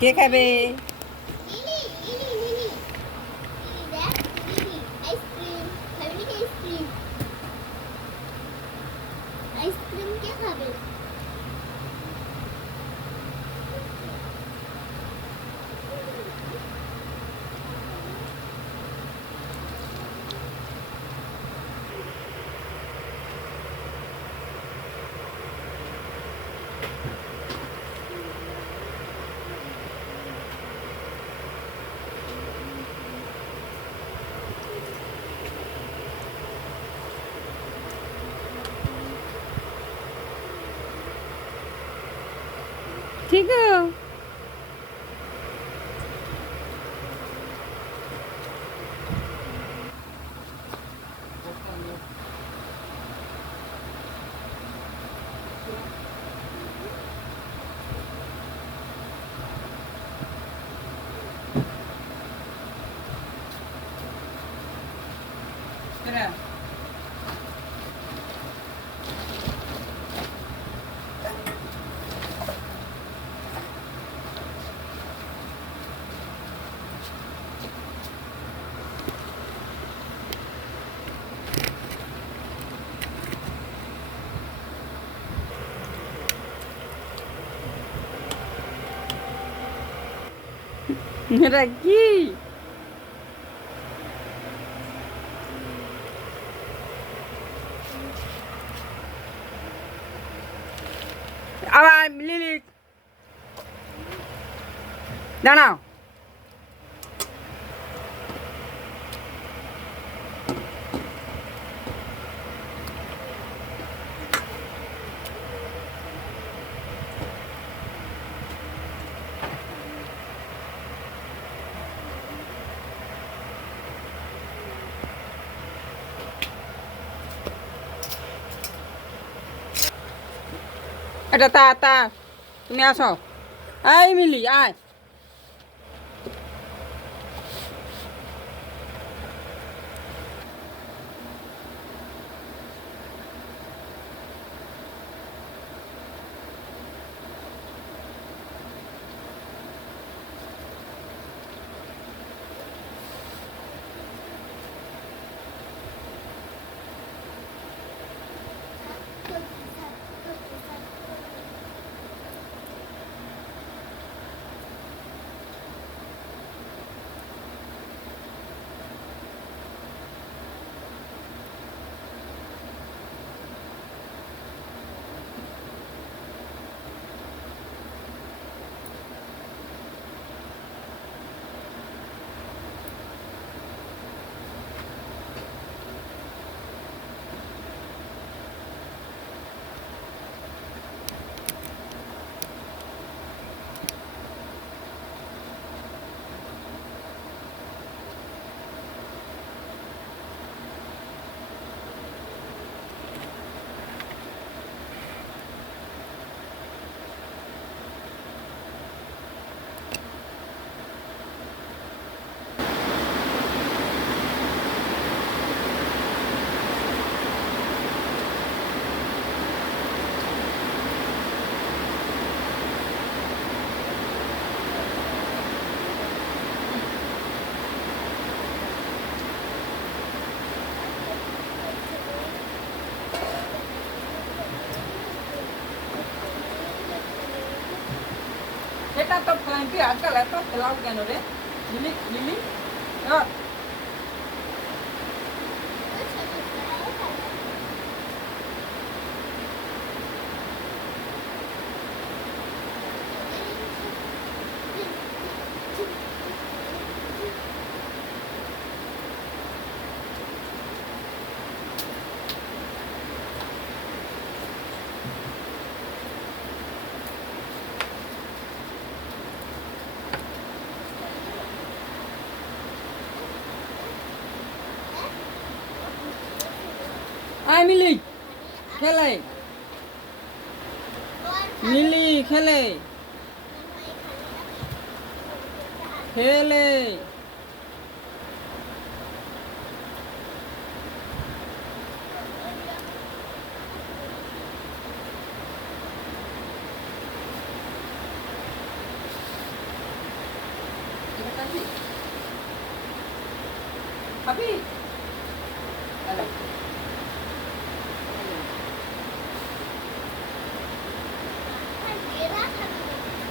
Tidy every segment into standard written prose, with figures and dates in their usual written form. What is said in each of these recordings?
কে খাবে? Lily lily lily lily দেখ lily ice cream খাবি নাকি আইসক্রিম আইসক্রিম কে খাবে ঠিক এটা কি? আবার লিলি দাঁড়াও। এটা তা তুমি আসো। এই মিলি আয়। এটা তো ফ্লাইটি আজকাল এত খেলাও কেন রে? লিলি লিলি আয় মিলি খেলে। মিলি খেলে খেলে। খাবি? আর এরা খাবে না।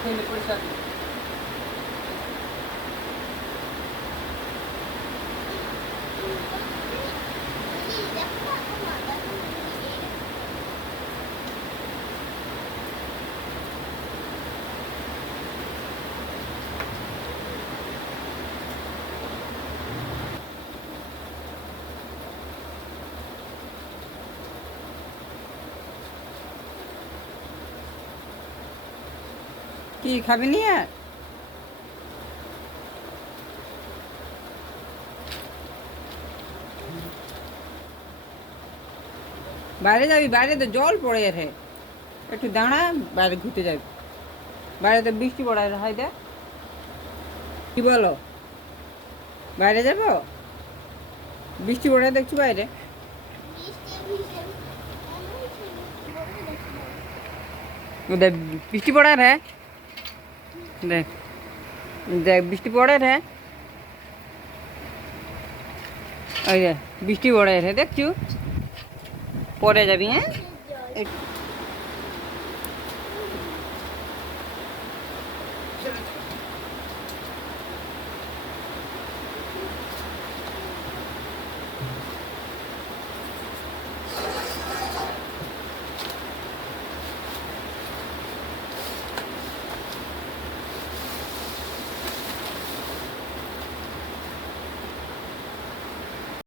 খেলে পরিষ্কার লিলি, দেখো আমার দেখো লিলি। কি খাবি নি আর? বাইরে যাবি? বাইরে তো জল পড়ে রে, একটু দাঁড়া, বাইরে ঘুরতে যাবি। বাইরে তো বৃষ্টি পড়ে রে, হাই দেখ। কি বলো, বাইরে যাবো? বৃষ্টি পড়ে দেখছি বাইরে। বৃষ্টি ভিজে মনে হচ্ছে বড় দেখো। দেখ বৃষ্টি পড়ে রে, দেখ দেখ বৃষ্টি পড়ে রে, ওই যে বৃষ্টি পড়ে রে, দেখছু? পরে যাবি, হ্যাঁ? জল।